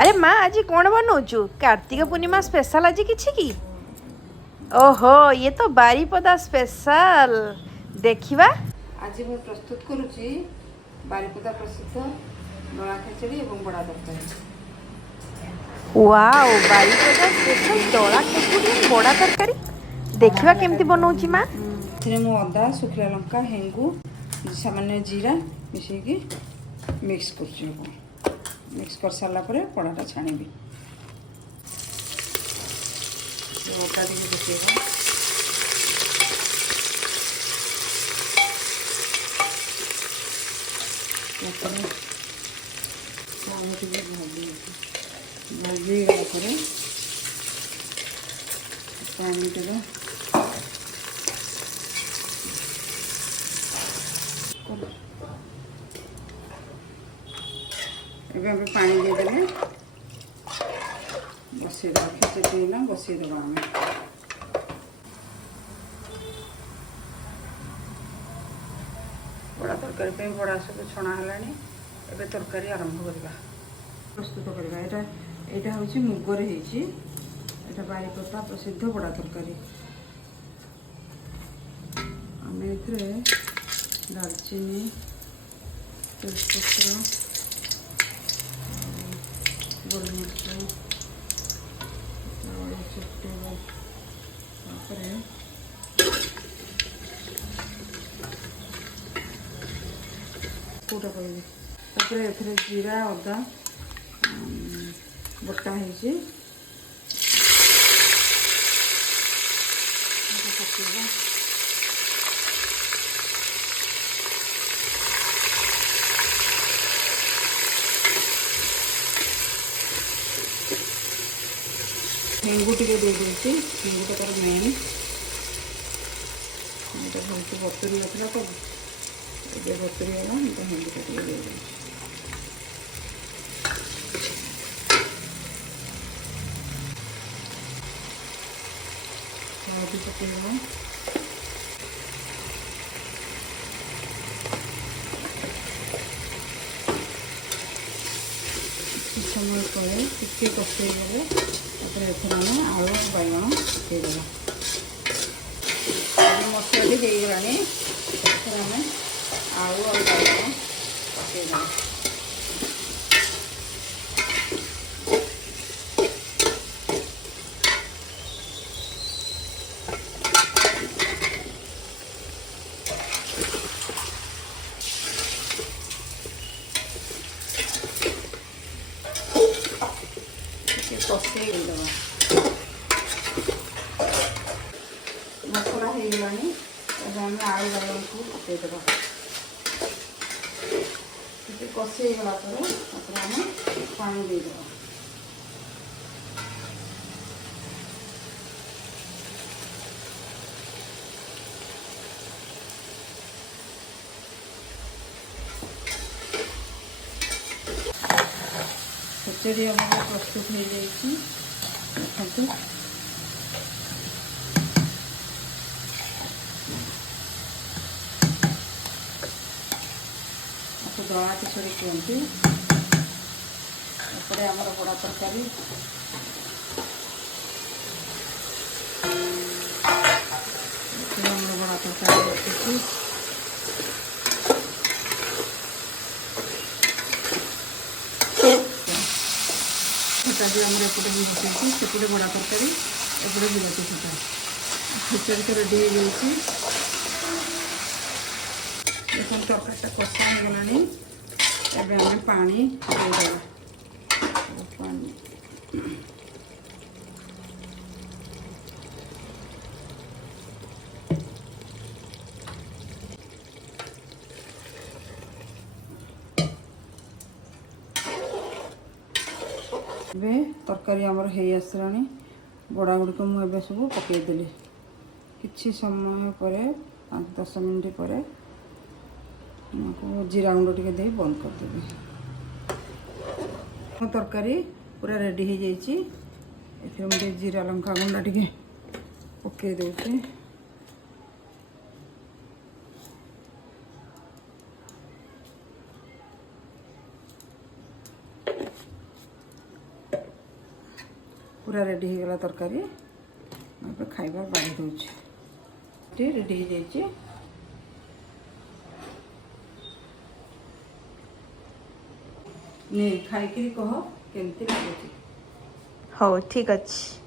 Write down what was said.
अरे माँ आज कौन बनाऊचु कार्तिक पूर्णिमा स्पेशल आज किछि की ओहो ये तो बारीपदा स्पेशल देखिवा। आज मैं प्रस्तुत करुच्ची बारीपदा प्रसिद्ध नड़ा खेचड़ी और बड़ा तरकारी। वाओ बारीपदा स्पेशल दला खेचुड़ी बड़ा तरकारी देखिवा केमती बनाऊची माँ। मु अदा सुखला लंका हेंगू सामान्य जीरा मिसेकी मिक्स कर मिक्स कर सारा पड़ाटा छाणी बटा टे पकेगा भाजी गला पानी देगा एवं पानी देदेले बसईद खेचड़ी ना बसईद आम बड़ा तरकारी बड़ा सब छणा है तरकारी आरंभ करवा प्रस्तुत करवा यहाँ हूँ मुगर है बारीपदा प्रसिद्ध बड़ा तरकारी आम दालचीनी तेजपत्र गोलमरीच चुटेगा कौटा कहली जीरा अदा बटा है पकेगा हेंगू टे दे दूसरी हेंगूटा तार मेन ये भलसे बतुरी नाला तो ये बतुरी गला हेंगूटा टे दे हल्दी पकेगा समय पर टिके कषे गले आलू बैगण पकईदेगा मसला भी हो गला आलू और बैगण पकईदेगा कषे देवा मसला हो गला आम आलू बैगन को पकईदेवा कषे गला आम पानी देदेवा खेचड़ी हमारे प्रस्तुत हो जाए देखो दला खेचड़ी कहते आमर बड़ा तरकारी बड़ा तरकारी रखी भी आम एपटे भी बसई सेपटे बड़ा तरकारी एपटे बिलाती खटा खेचड़ी तो रेडी हो जाए देखो तरकारीटा कषा हो गला आम पानी देदेगा पानी तरकारी आमर हो आसला बड़ा गुड़िक मुझे सब पकईदेली कि समय पर 5-10 मिनट पर जीरा गुंड टे दे बंद करदेवी तरकारी पूरा रेडी हो जाए मुझे जीरा लंका गुंडा टे पकई दे पूरा रेडी हो गला तरकारी मैं खाइबा बाढ़ी दूची रेडी हो जाइए ने खाई कह केमती लगे ହଉ ଠିକ୍ ଅଛି।